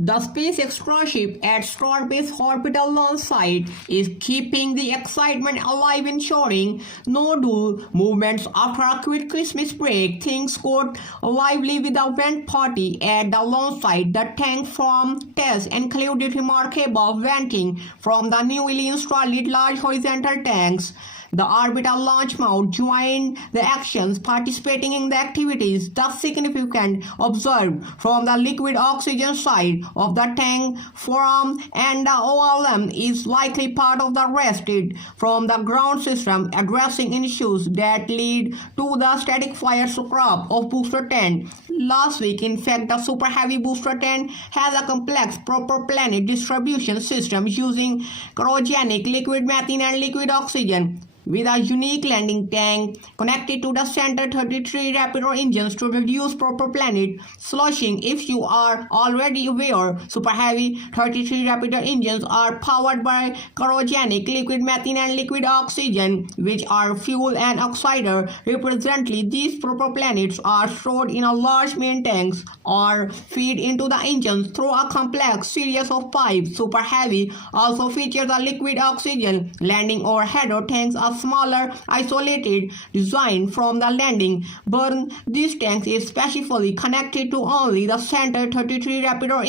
The SpaceX Starship at Starbase Orbital Launch Site is keeping the excitement alive, ensuring no dull movements. After a quick Christmas break, things got lively with a vent party at the launch site. The tank from tests included remarkable venting from the newly installed large horizontal tanks. The Orbital Launch Mount joined the actions, participating in the activities. The significant observed from the liquid oxygen side of the tank forum and the OLM is likely part of the rested from the ground system, addressing issues that lead to the static fire scrap of booster tent. Last week, in fact, the Super Heavy booster tent has a complex proper planet distribution system using cryogenic liquid methane and liquid oxygen, with a unique landing tank connected to the center 33 Raptor engines to reduce proper planet sloshing. If you are already aware, Super Heavy 33 Raptor engines are powered by cryogenic liquid methane and liquid oxygen, which are fuel and oxidizer. Represently, these proper planets are stored in a large main tanks or feed into the engines through a complex series of pipes. Super Heavy also features a liquid oxygen landing or header tanks, a smaller isolated design from the landing burn. These tanks is specifically connected to only the center 33 Raptor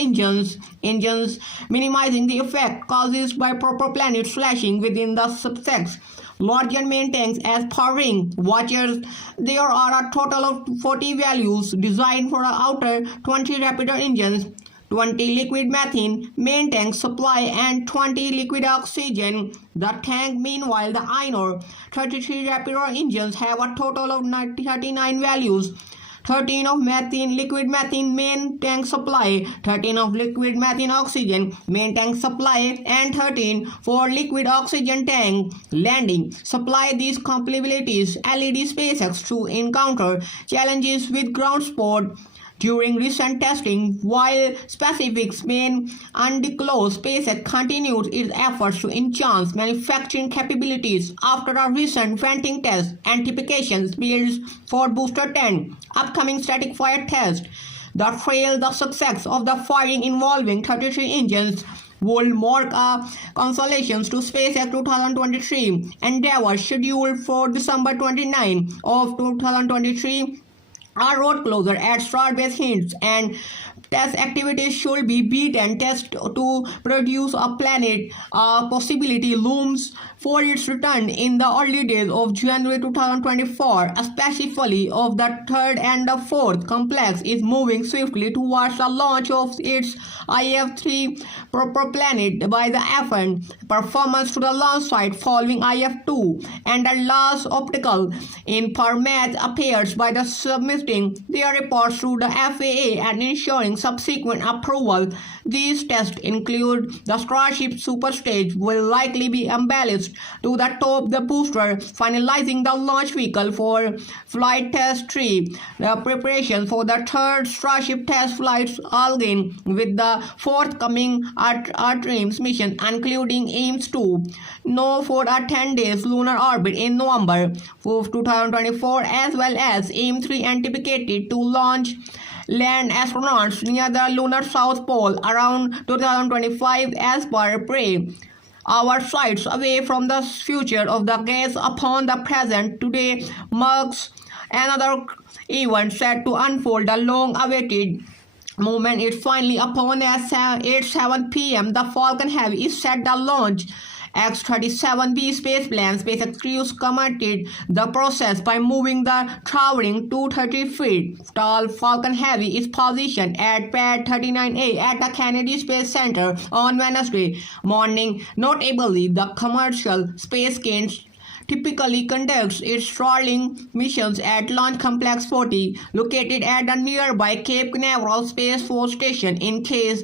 engines, minimizing the effect caused by proper planet slashing within the SpaceX larger main tanks as purging watchers. There are a total of 40 values designed for the outer 20 Raptor engines, 20 liquid methane main tank supply and 20 liquid oxygen. The tank, meanwhile, the inner 33 Raptor engines have a total of 39 values. 13 of methane liquid methane main tank supply, 13 of liquid methane oxygen main tank supply, and 13 for liquid oxygen tank landing supply. These capabilities LED SpaceX to encounter challenges with ground support during recent testing. While specifics remain undisclosed, SpaceX continues its efforts to enhance manufacturing capabilities after a recent venting test. Anticipations builds for booster 10 upcoming static fire test that trail the success of the firing involving 33 engines will mark a consolation to SpaceX 2023 endeavor scheduled for December 29 of 2023. Our road closure at Starbase hints and test activities should be beat and test to produce a planet. A possibility looms for its return in the early days of January 2024, especially of the third and the fourth complex is moving swiftly towards the launch of its IF-3 proper planet by the FN performance to the launch site following IF-2 and the last optical in permit appears by the submitting their reports to the FAA and ensuring subsequent approval. These tests include the Starship super stage will likely be embellished to the top the booster, finalizing the launch vehicle for flight test 3. The preparation for the third Starship test flights begin with the forthcoming Artemis mission, including AIMS-2, now for a 10 days lunar orbit in November 2024, as well as AIM-3 anticipated to launch land astronauts near the lunar south pole around 2025 as per prey. Our sights away from the future of the gaze upon the present today marks another event set to unfold. The long-awaited moment is finally upon at 8:07 p.m. The Falcon Heavy is set to launch X-37B spaceplane. SpaceX crews commented the process by moving the towering 230 feet tall Falcon Heavy is positioned at pad 39A at the Kennedy Space Center on Wednesday morning. Notably, the commercial space gains typically conducts its Starlink missions at Launch Complex 40, located at the nearby Cape Canaveral Space Force Station. In case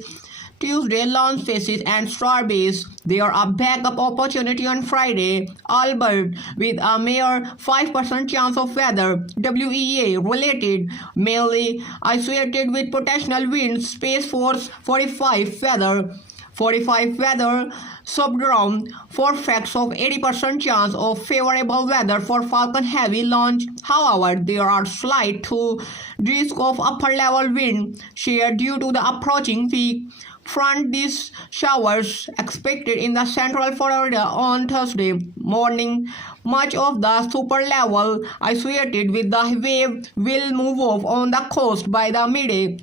Tuesday launch faces and Starbase, there are backup opportunity on Friday, albeit with a mere 5% chance of weather. WEA related, mainly associated with potential winds. Space Force 45 weather 45 weather subground forecasts of 80% chance of favorable weather for Falcon Heavy launch. However, there are slight to risk of upper level wind shear due to the approaching peak front. These showers expected in the central Florida on Thursday morning. Much of the super level associated with the wave will move off on the coast by the midday,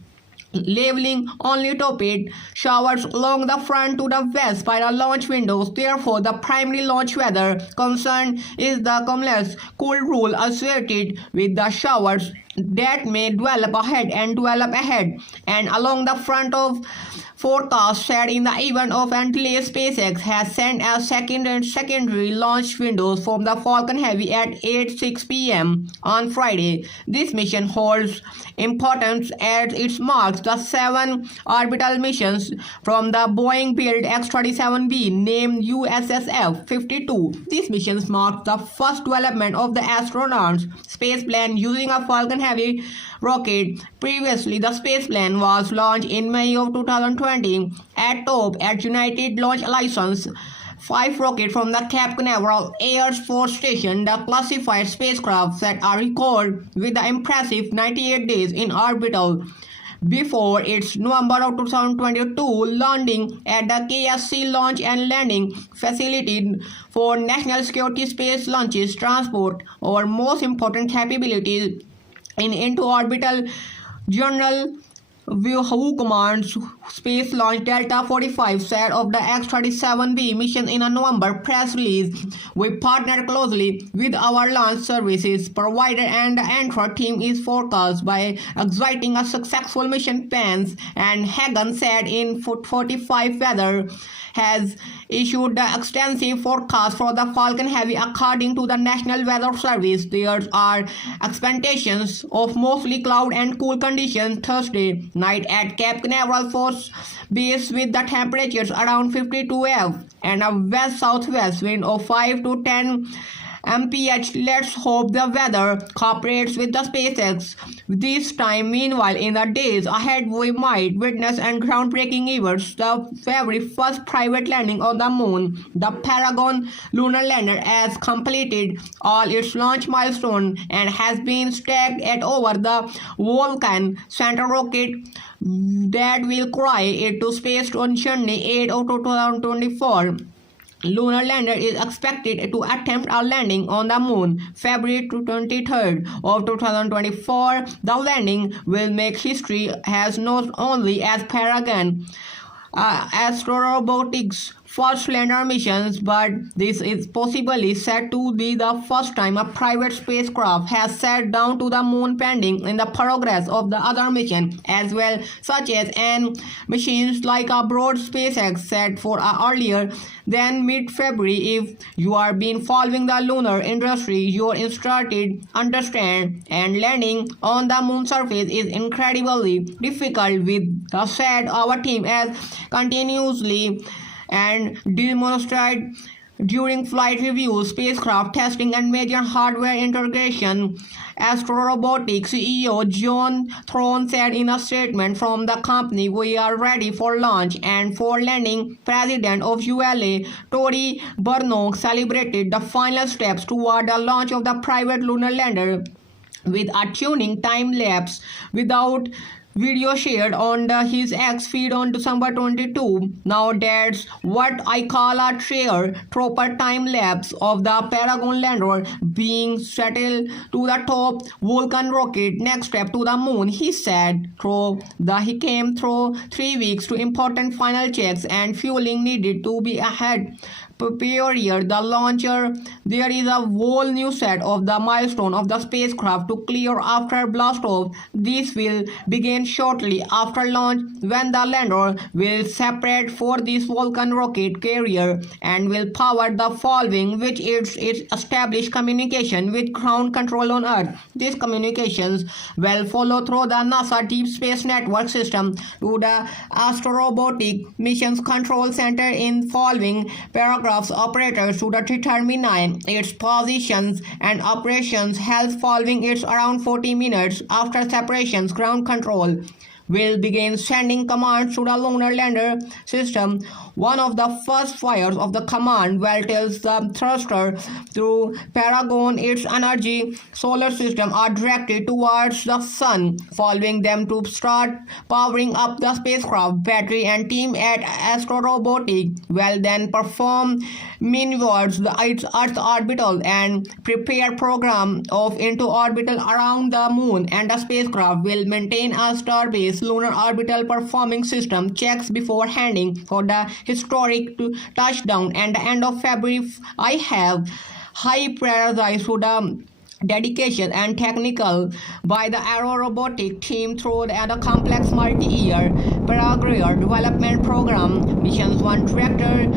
leveling only topid showers along the front to the west by the launch windows. Therefore, the primary launch weather concern is the cumulus cool rule associated with the showers that may develop ahead and along the front of forecast said in the event of an delay. SpaceX has sent a secondary launch windows from the Falcon Heavy at 8:06 p.m. on Friday. This mission holds importance as it marks the 7 orbital missions from the Boeing-built X-37B named USSF-52. These missions mark the first development of the astronauts' spaceplane using a Falcon Heavy rocket. Previously, the spaceplane was launched in May of 2020 at United Launch Alliance 5 rocket from the Cape Canaveral Air Force Station. The classified spacecraft set a record with the impressive 98 days in orbital before its November of 2022 landing at the KSC Launch and Landing Facility for National Security Space Launches Transport. Our most important capabilities into orbital. Journal who commands Space Launch Delta 45 said of the X-37B mission in a November press release. We partner closely with our launch services provider and the Entra team is forecast by executing a successful mission plans, and Hagan said in 45 weather has issued the extensive forecast for the Falcon Heavy. According to the National Weather Service, there are expectations of mostly cloud and cool conditions Thursday night at Cape Canaveral Force Base with the temperatures around 52 F and a west-southwest wind of 5 to 10 mph. Let's hope the weather cooperates with the SpaceX this time. Meanwhile, in the days ahead, we might witness a groundbreaking event, the very first private landing on the moon. The Paragon lunar lander has completed all its launch milestones and has been stacked at over the Vulcan Center rocket that will carry it to space on Sunday 8 of 2024. Lunar lander is expected to attempt a landing on the moon February 23rd of 2024. The landing will make history as not only as Paragon Astrorobotics first lander missions, but this is possibly said to be the first time a private spacecraft has set down to the moon, pending in the progress of the other mission as well, such as machines like a broad SpaceX set for earlier than mid-February. If you are been following the lunar industry, you are instructed understand and landing on the moon surface is incredibly difficult. With the said, our team has continuously and demonstrated during flight reviews, spacecraft testing, and major hardware integration. Astrorobotics CEO John Throne said in a statement from the company, "We are ready for launch and for landing." President of ULA Tory Burnock celebrated the final steps toward the launch of the private lunar lander with a tuning time-lapse without video shared on his X feed on December 22. "Now that's what I call a proper time lapse of the Paragon lander being settled to the top Vulcan rocket next step to the moon," he said. He came through 3 weeks to important final checks and fueling needed to be ahead. Period. The launcher, there is a whole new set of the milestone of the spacecraft to clear after blast off. This will begin shortly after launch, when the lander will separate for this Vulcan rocket carrier and will power the following, which is its established communication with ground control on Earth. These communications will follow through the NASA Deep Space Network system to the Astrorobotic Missions Control Center in following paragraphs. Operators to determine its positions and operations health following its around 40 minutes after separations. Ground control will begin sending commands to the lunar lander system. One of the first fires of the command will tilt the thruster through Paragon. Its energy solar system are directed towards the sun, following them to start powering up the spacecraft battery, and team at Astrorobotic will then perform maneuvers the Earth's orbital and prepare program of into orbital around the moon, and the spacecraft will maintain a Starbase lunar orbital performing system checks before heading for the historic touchdown at the end of February. I have high praise to the dedication and technical by the aerorobotic team through the complex multi-year Paraguay development program. Missions 1 director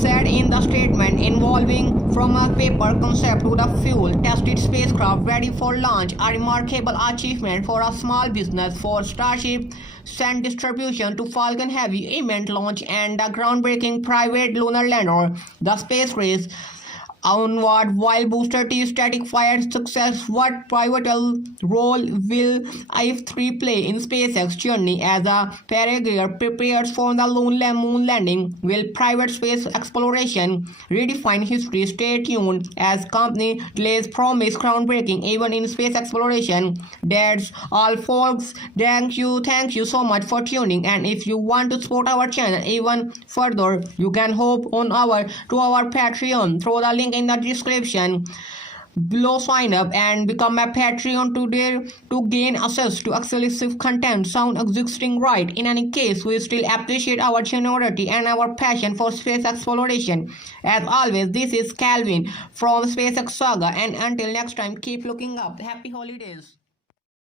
said in the statement, involving from a paper concept to the fuel-tested spacecraft ready for launch, a remarkable achievement for a small business. For Starship sent distribution to Falcon Heavy event launch and the groundbreaking private lunar lander, the space race onward. While booster T static fire success, what pivotal role will IF-3 play in SpaceX journey as a Paraguay prepares for the moon landing? Will private space exploration redefine history? Stay tuned as company delays promise groundbreaking even in space exploration. That's all, folks. Thank you so much for tuning, and if you want to support our channel even further, you can hop on our Patreon through the link in the description below. Sign up and become a Patreon today to gain access to exclusive content sound existing right. In any case, we still appreciate our generosity and our passion for space exploration. As always, this is Calvin from SpaceX Saga, and until next time, keep looking up. Happy holidays.